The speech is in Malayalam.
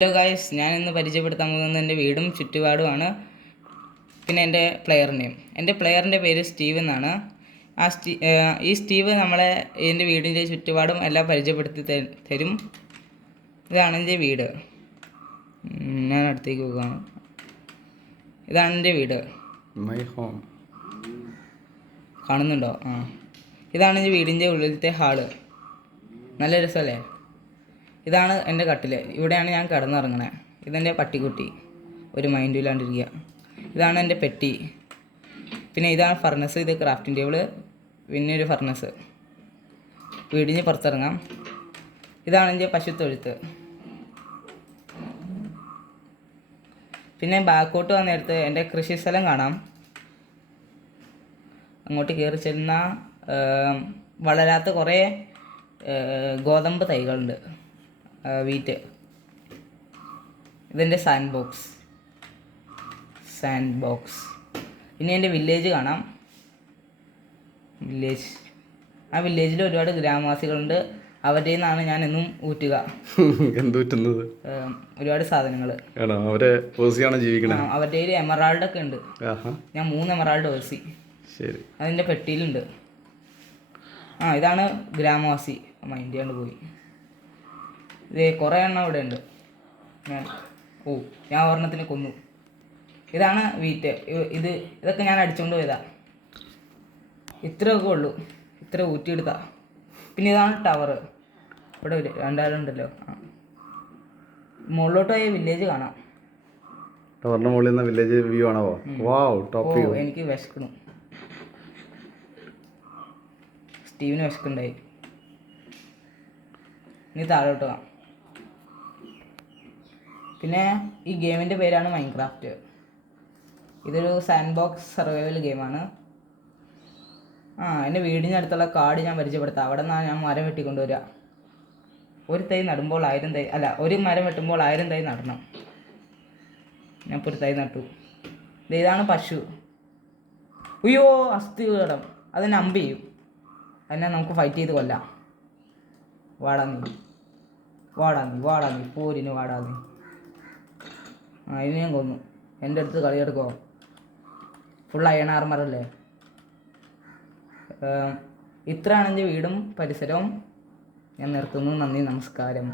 ഹലോ ഗായ്സ്, ഞാൻ ഇന്ന് പരിചയപ്പെടുത്താൻ പോകുന്നത് എൻ്റെ വീടും ചുറ്റുപാടുമാണ്. പിന്നെ എൻ്റെ പ്ലെയറിൻ്റെ പേര് സ്റ്റീവ് എന്നാണ്. ഈ സ്റ്റീവ് നമ്മളെ എൻ്റെ വീടിൻ്റെ ചുറ്റുപാടും എല്ലാം പരിചയപ്പെടുത്തി തരും. ഇതാണ് എൻ്റെ വീട്. ഞാൻ അടുത്തേക്ക് പോകുകയാണ്. ഇതാണ് എൻ്റെ വീട്. മൈ ഹോം കാണുന്നുണ്ടോ? ഇതാണ് എൻ്റെ വീടിൻ്റെ ഉള്ളിലത്തെ ഹാള്. നല്ല രസമല്ലേ? ഇതാണ് എൻ്റെ കട്ടിൽ. ഇവിടെയാണ് ഞാൻ കിടന്നിറങ്ങണേ. ഇതെൻ്റെ പട്ടിക്കുട്ടി, ഒരു മൈൻഡും ഇല്ലാണ്ടിരിക്കുക. ഇതാണ് എൻ്റെ പെട്ടി. പിന്നെ ഇതാണ് ഫർണസ്. ഇത് ക്രാഫ്റ്റിംഗ് ടേബിള്, പിന്നെ ഒരു ഫർണസ്. വീടിന് പുറത്തിറങ്ങാം. ഇതാണ് എൻ്റെ പശുത്തൊഴുത്ത്. പിന്നെ ബാക്കോട്ട് വന്നെടുത്ത് എൻ്റെ കൃഷി സ്ഥലം കാണാം. അങ്ങോട്ട് കയറി ചെന്ന വളരാത്ത കുറേ ഗോതമ്പ് തൈകളുണ്ട്, വീറ്റ്. ഇതെൻ്റെ സാൻഡ് ബോക്സ്. ഇനി എൻ്റെ വില്ലേജ് കാണാം. ആ വില്ലേജിൽ ഒരുപാട് ഗ്രാമവാസികളുണ്ട്. അവരുടെ നിന്നാണ് ഞാൻ എന്നും ഊറ്റുക. എന്തുറ്റുന്നത്? ഒരുപാട് സാധനങ്ങൾ. അവരുടെ കയ്യിൽ എമറാൾഡ് ഒക്കെ ഉണ്ട്. ഞാൻ 3 എമറാൾഡ് വേഴ്സി അതിൻ്റെ പെട്ടിയിലുണ്ട്. ഇതാണ് ഗ്രാമവാസി. മൈൻഡ് ചെയ്യാണ്ട് പോയി. ഇത് കുറേ എണ്ണം ഇവിടെ ഉണ്ട്. ഞാൻ ഒരെണ്ണത്തിന് കൊന്നു. ഇതാണ് വീറ്റ്. ഇതൊക്കെ ഞാൻ അടിച്ചുകൊണ്ട് പോയതാ. ഇത്രയൊക്കെ ഉള്ളൂ. ഇത്ര ഊറ്റിയെടുത്താ. പിന്നെ ഇതാണ് ടവർ. ഇവിടെ രണ്ടാളുണ്ടല്ലോ. മുകളിലോട്ട് പോയ വില്ലേജ് കാണാം. ടവറിന്റെ മുകളിൽ നിന്ന് വില്ലേജ് വ്യൂ ആണോ? വാവ്, ടോപ്പ് വ്യൂ. എനിക്ക് വിശക്കണം. സ്റ്റീവിന് വിശക്കുണ്ടായി. ഇനി താഴോട്ട് പോകാം. പിന്നെ ഈ ഗെയിമിൻ്റെ പേരാണ് മൈൻക്രാഫ്റ്റ്. ഇതൊരു സാൻഡ് ബോക്സ് സർവൈവൽ ഗെയിമാണ്. എൻ്റെ വീടിനടുത്തുള്ള കാട് ഞാൻ പരിചയപ്പെടുത്താം. അവിടെ നിന്നാണ് ഞാൻ മരം വെട്ടിക്കൊണ്ടുവരിക. ഒരു തൈ നടുമ്പോൾ 1000 തൈ, അല്ല, ഒരു മരം വെട്ടുമ്പോൾ 1000 തൈ നടണം. ഞാൻ ഇപ്പോൾ ഒരു തൈ നട്ടു. ഇതാണ് പശു. അയ്യോ, അസ്ഥി കീടം. അതിനെ അമ്പ് ചെയ്യും. അതിനെ നമുക്ക് ഫൈറ്റ് ചെയ്ത് കൊല്ലാം. വാടാ നീ പോരിന് വാടാ നീ. അതിനെ ഞാൻ കൊന്നു. എൻ്റെ അടുത്ത് കളിയെടുക്കോ? Full iron ആർമറല്ലേ? ഇത്രയാണ് എൻ്റെ വീടും പരിസരവും. ഞാൻ നിർത്തുന്നു. നന്ദി, നമസ്കാരം.